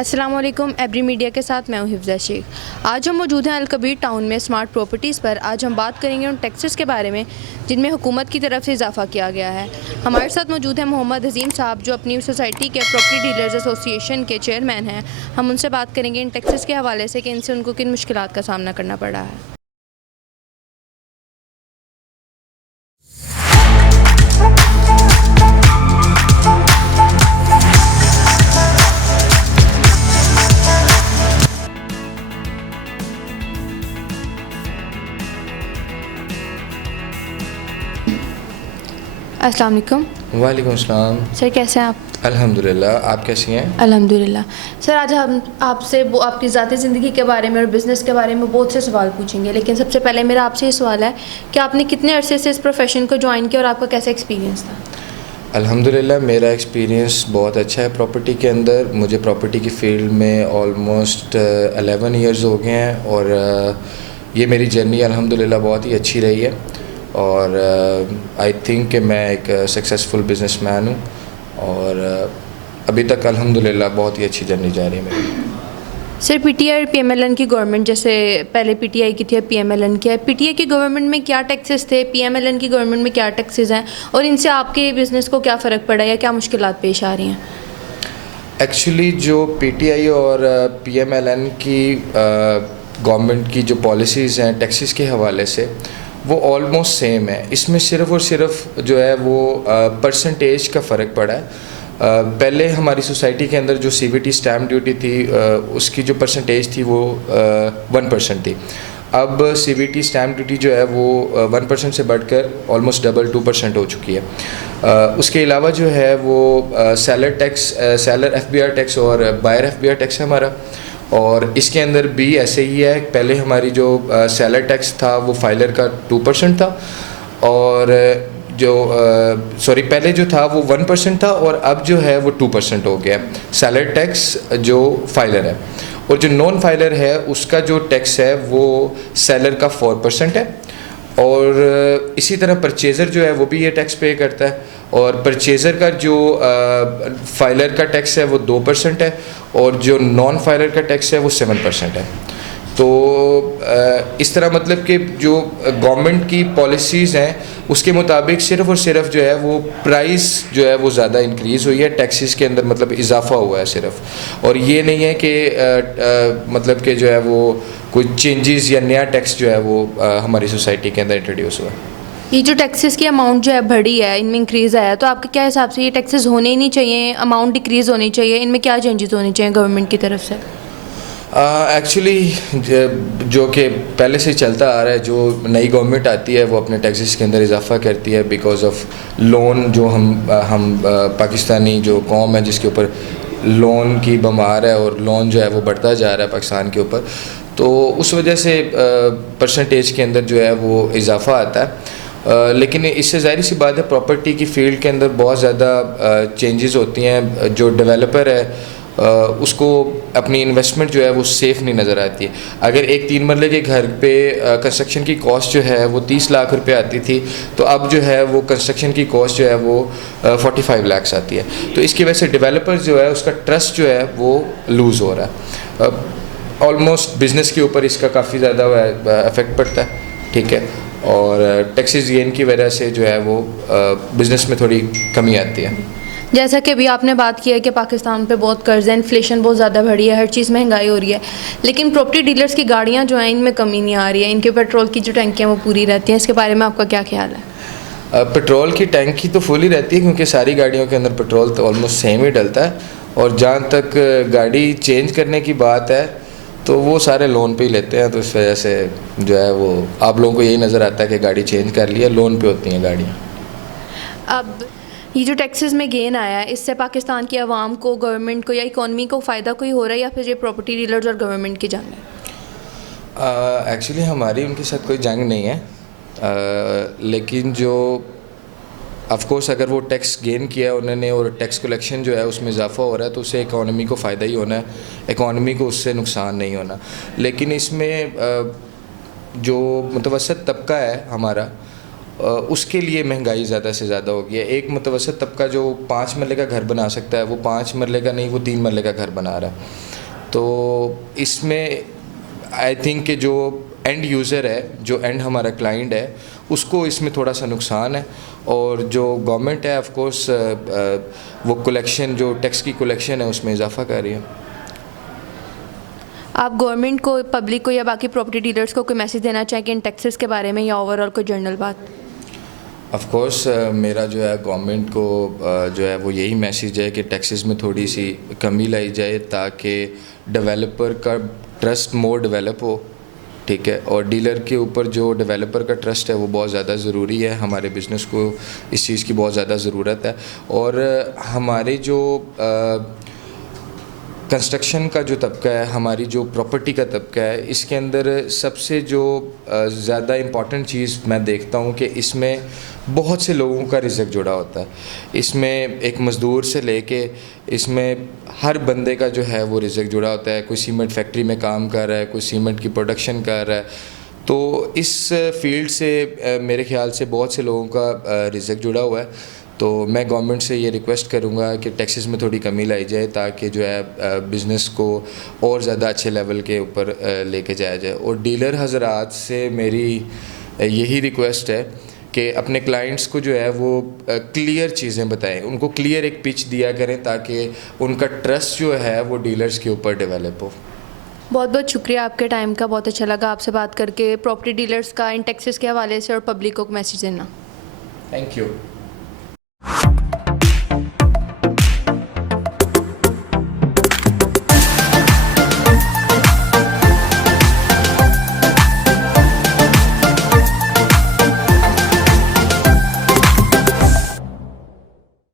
अस्सलाम वालेकुम। Every media के साथ मैं हूँ हिफ्ज़ा शेख। आज हम मौजूद हैं अल-कबीर टाउन में स्मार्ट प्रॉपर्टीज़ पर। आज हम बात करेंगे उन टैक्सेस के बारे में जिनमें हुकूमत की तरफ से इजाफा किया गया है। हमारे साथ मौजूद हैं मोहम्मद अजीम साहब, जो अपनी सोसाइटी के प्रॉपर्टी डीलर्स एसोसिएशन के चेयरमैन हैं। हम उनसे बात करेंगे इन टैक्सेस के हवाले से कि इनसे उनको किन मुश्किलात का सामना करना पड़ रहा है। अस्सलाम वालेकुम। वालेकुम अस्सलाम। सर, कैसे हैं आप? अल्हम्दुलिल्लाह, आप कैसी हैं? अल्हम्दुलिल्लाह। सर, आज हम आपसे वो आपकी ज़ाती ज़िंदगी के बारे में और बिज़नेस के बारे में बहुत से सवाल पूछेंगे, लेकिन सबसे पहले मेरा आपसे ये सवाल है कि आपने कितने अरसे से इस प्रोफेशन को ज्वाइन किया और आपका कैसा एक्सपीरियंस था? अल्हम्दुलिल्लाह, मेरा एक्सपीरियंस बहुत अच्छा है प्रॉपर्टी के अंदर। मुझे प्रॉपर्टी की फ़ील्ड में ऑलमोस्ट 11 इयर्स हो गए हैं और ये मेरी जर्नी अल्हम्दुलिल्लाह बहुत ही अच्छी रही है और आई थिंक कि मैं एक सक्सेसफुल बिजनेसमैन हूँ और अभी तक अल्हम्दुलिल्लाह बहुत ही अच्छी जर्नी जा रही है मेरी। सर, पीटीआई और पीएमएलएन की गवर्नमेंट, जैसे पहले पीटीआई की थी अब पीएमएलएन की है, पीटीआई की गवर्नमेंट में क्या टैक्सेस थे, पीएमएलएन की गवर्नमेंट में क्या टैक्सेस हैं और इनसे आपके बिज़नेस को क्या फ़र्क पड़ा या क्या मुश्किलात पेश आ रही हैं? एक्चुअली जो पीटीआई और पीएमएलएन की गवर्नमेंट की जो पॉलिसीज़ हैं टैक्सेस के हवाले से, वो ऑलमोस्ट सेम है। इसमें सिर्फ़ और सिर्फ जो है वो परसेंटेज का फ़र्क पड़ा है। पहले हमारी सोसाइटी के अंदर जो सीवीटी स्टैम्प ड्यूटी थी उसकी जो परसेंटेज थी वो 1% थी। अब सीवीटी स्टैम्प ड्यूटी जो है वो 1% से बढ़कर ऑलमोस्ट डबल 2% हो चुकी है। उसके अलावा जो है वो seller tax, seller FBR tax और बायर एफबीआर टैक्स है हमारा, और इसके अंदर भी ऐसे ही है। पहले हमारी जो सेलर टैक्स था वो फाइलर का 2% था और जो पहले जो था वो 1% था और अब जो है वो 2% हो गया सेलर टैक्स जो फाइलर है। और जो नॉन फाइलर है उसका जो टैक्स है वो सेलर का 4% है और इसी तरह परचेज़र जो है वो भी ये टैक्स पे करता है और परचेज़र का जो फाइलर का टैक्स है वो 2% है और जो नॉन फाइलर का टैक्स है वो 7% है। तो इस तरह मतलब कि जो गवर्नमेंट की पॉलिसीज़ हैं उसके मुताबिक सिर्फ़ और सिर्फ जो है वो प्राइस जो है वो ज़्यादा इंक्रीज़ हुई है, टैक्सेस के अंदर मतलब इजाफा हुआ है सिर्फ, और ये नहीं है कि मतलब कि जो है वो कोई चेंजेस या नया टैक्स जो है वो हमारी सोसाइटी के अंदर इंट्रोड्यूस हुआ। ये जो टैक्सेस की अमाउंट जो है बढ़ी है, इनमें इंक्रीज़ आया, तो आपके क्या हिसाब से ये टैक्सेस होने ही नहीं चाहिए, अमाउंट डिक्रीज़ होनी चाहिए, इनमें क्या चेंजेस होने चाहिए गवर्नमेंट की तरफ से? एक्चुअली जो कि पहले से चलता आ रहा है, जो नई गवर्नमेंट आती है वो अपने टैक्सेस के अंदर इजाफा करती है बिकॉज़ ऑफ लोन। जो हम पाकिस्तानी जो कौम है जिसके ऊपर लोन की बमार है और लोन जो है वो बढ़ता जा रहा है पाकिस्तान के ऊपर, तो उस वजह से परसेंटेज के अंदर जो है वो इजाफा आता है। लेकिन इससे ज़ाहिर सी बात है प्रॉपर्टी की फ़ील्ड के अंदर बहुत ज़्यादा चेंजेस होती हैं। जो डेवलपर है उसको अपनी इन्वेस्टमेंट जो है वो सेफ़ नहीं नज़र आती है। अगर एक 3 मरले के घर पे कंस्ट्रक्शन की कॉस्ट जो है वो 30 लाख रुपए आती थी, तो अब जो है वो कंस्ट्रक्शन की कॉस्ट जो है वो 45 लाख आती है। तो इसकी वजह से डेवलपर्स जो है उसका ट्रस्ट जो है वो लूज़ हो रहा है। ऑलमोस्ट बिज़नेस के ऊपर इसका काफ़ी ज़्यादा इफ़ेक्ट पड़ता है, ठीक है, और टैक्सेस गेन की वजह से जो है वो बिज़नेस में थोड़ी कमी आती है। जैसा कि अभी आपने बात की है कि पाकिस्तान पे बहुत कर्ज है, इन्फ्लेशन बहुत ज़्यादा बढ़ी है, हर चीज़ महंगाई हो रही है, लेकिन प्रॉपर्टी डीलर्स की गाड़ियाँ जो हैं इनमें कमी नहीं आ रही है, इनके पेट्रोल की जो टंकियाँ वो पूरी रहती हैं। इसके बारे में आपका क्या ख्याल है? पेट्रोल की टंकी तो फुल ही रहती है क्योंकि सारी गाड़ियों के अंदर पेट्रोल तो ऑलमोस्ट सेम ही डलता है, और जहाँ तक गाड़ी चेंज करने की बात है तो वो सारे लोन पे ही लेते हैं, तो इस वजह से जो है वो आप लोगों को यही नज़र आता है कि गाड़ी चेंज कर ली है, लोन पे होती हैं गाड़ियाँ। अब ये जो टैक्सेस में गेन आया है, इससे पाकिस्तान की आवाम को, गवर्नमेंट को या इकॉनमी को फ़ायदा कोई हो रहा है या फिर ये प्रॉपर्टी डीलर्स और गवर्नमेंट की जंग है? एक्चुअली हमारी उनके साथ कोई जंग नहीं है, लेकिन जो ऑफ कोर्स अगर वो टैक्स गेन किया उन्होंने और टैक्स कलेक्शन जो है उसमें इजाफा हो रहा है तो उससे इकॉनमी को फ़ायदा ही होना है, इकॉनमी को उससे नुकसान नहीं होना। लेकिन इसमें जो मुतवसत तबका है हमारा, उसके लिए महंगाई ज़्यादा से ज़्यादा हो गई है। एक मुतवसत तबका जो 5 मरले का घर बना सकता है वो 5 मरले का नहीं, वो 3 मरले का घर बना रहा है। तो इसमें आई थिंक कि जो एंड यूज़र है, जो एंड हमारा क्लाइंट है, उसको इसमें थोड़ा सा नुकसान है। और जो गवर्नमेंट है ऑफ कोर्स वो कलेक्शन, जो टैक्स की कलेक्शन है उसमें इजाफा कर रही है। आप गवर्नमेंट को, पब्लिक को या बाकी प्रॉपर्टी डीलर्स को कोई मैसेज देना चाहें कि इन टैक्सेस के बारे में, या ओवरऑल कोई जनरल बात? ऑफ कोर्स मेरा जो है गवर्नमेंट को जो है वो यही मैसेज है कि टैक्सेस में थोड़ी सी कमी लाई जाए ताकि डेवलपर का ट्रस्ट मोर डेवलप हो, ठीक है। और डीलर के ऊपर जो डेवलपर का ट्रस्ट है वो बहुत ज़्यादा ज़रूरी है। हमारे बिज़नेस को इस चीज़ की बहुत ज़्यादा ज़रूरत है। और हमारे जो कंस्ट्रक्शन का जो तबका है, हमारी जो प्रॉपर्टी का तबका है, इसके अंदर सबसे जो ज़्यादा इम्पॉर्टेंट चीज़ मैं देखता हूँ कि इसमें बहुत से लोगों का रिज़्क जुड़ा होता है। इसमें एक मज़दूर से लेके इसमें हर बंदे का जो है वो रिज़्क जुड़ा होता है। कोई सीमेंट फैक्ट्री में काम कर रहा है, कोई सीमेंट की प्रोडक्शन कर रहा है। तो इस फील्ड से मेरे ख़्याल से बहुत से लोगों का रिज़्क जुड़ा हुआ है। तो मैं गवर्नमेंट से ये रिक्वेस्ट करूँगा कि टैक्सेस में थोड़ी कमी लाई जाए ताकि जो है बिज़नेस को और ज़्यादा अच्छे लेवल के ऊपर लेके जाया जाए। और डीलर हज़रात से मेरी यही रिक्वेस्ट है कि अपने क्लाइंट्स को जो है वो क्लियर चीज़ें बताएं, उनको क्लियर एक पिच दिया करें ताकि उनका ट्रस्ट जो है वो डीलर्स के ऊपर डेवलप हो। बहुत बहुत शुक्रिया आपके टाइम का, बहुत अच्छा लगा आपसे बात करके। प्रॉपर्टी डीलर्स का इन टैक्सेस के हवाले से और पब्लिक को मैसेज देना। Thank you.